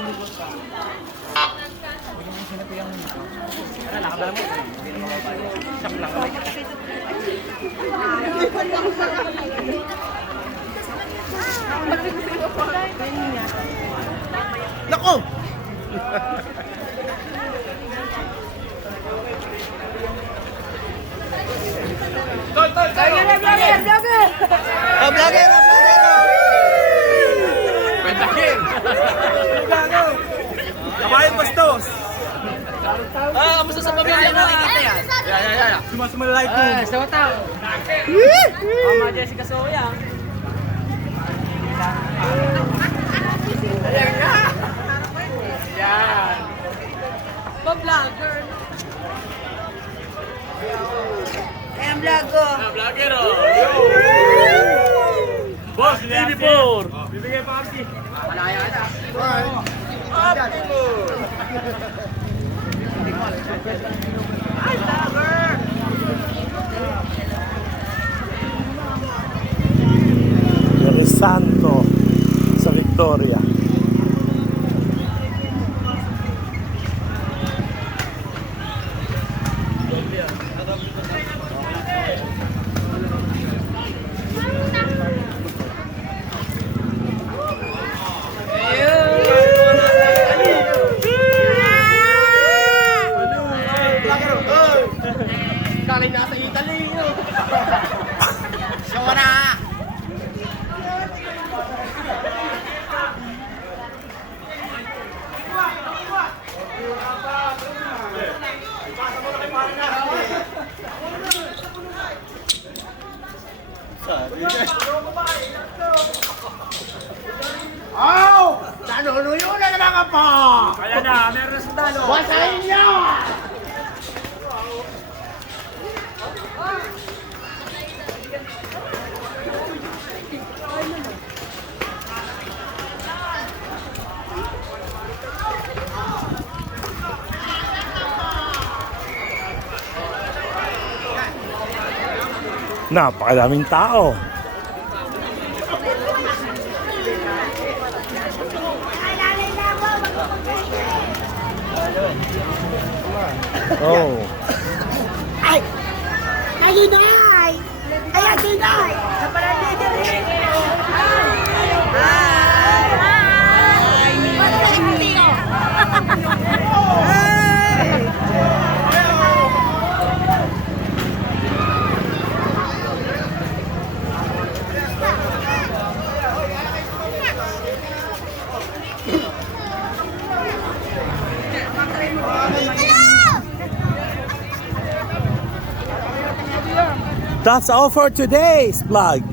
Nako! Vlogger! Pentakin! Kabayan bastos! Kamusta sa pamilya mo? Ya. Sumasamalay ko. Sa tao. Mama Jessica Soya. Yan. Pa-vlogger. Ayan, vlog ko. Vlogger oh. Boss, TV4! Bibigay pa kami. Malaya na. Santo sa Victoria. Galing na sa Italy. Sora. Oh! Nanunuyo na naman ka po! Kaya na, meron na sa talo! Basahin niyo! Napakadaming tao. Oh. Ay! Ayun na! Ayan, sinay! Napalagay ka rin! That's all for today's vlog.